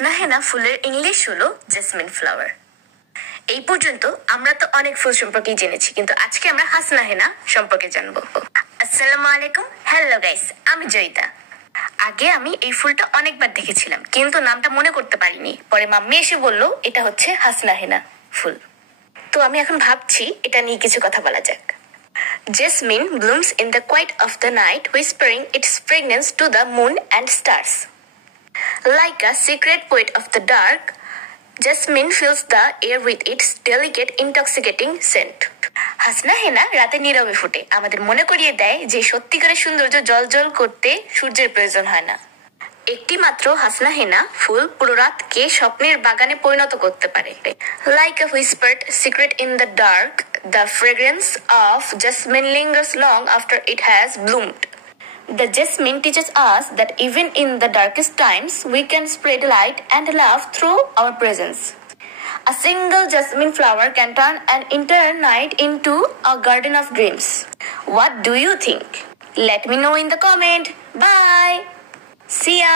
হাসনা হেনা ফুলের ইংলিশ হলো jasmine flower. এই পর্যন্ত আমরা তো অনেক ফুল সম্পর্কে জেনেছি, কিন্তু আজকে আমরা হাসনা হেনা সম্পর্কে জানবো। আসসালামু আলাইকুম, হ্যালো গাইস, আমি জয়িতা। আগে আমি এই ফুলটা অনেকবার দেখেছিলাম, কিন্তু নামটা মনে করতে পারিনি। পরে মাম্মি এসে বলল এটা হচ্ছে হাসনা হেনা ফুল। তো আমি এখন ভাবছি এটা নিয়ে কিছু কথা বলা যাক। Jasmine blooms in the quiet of the night, whispering its fragrance to the moon and stars. Like a secret poet of the dark, Jasmine fills the air with its delicate, intoxicating scent. Hasna হেনা রাতে নীরবে ফুটে, আমাদের মনে করিয়ে দেয় যে সত্যিকারের সৌন্দর্য জল করতে সূর্যের প্রয়োজন হয় না। একটি মাত্র হাসনা হেনা ফুল পুরো রাতকে স্বপ্নের বাগানে পরিণত করতে পারে। Like a whispered secret in the dark, the fragrance of jasmine lingers long after it has bloomed. The jasmine teaches us that even in the darkest times, we can spread light and love through our presence. A single jasmine flower can turn an entire night into a garden of dreams. What do you think? Let me know in the comment. Bye. See ya.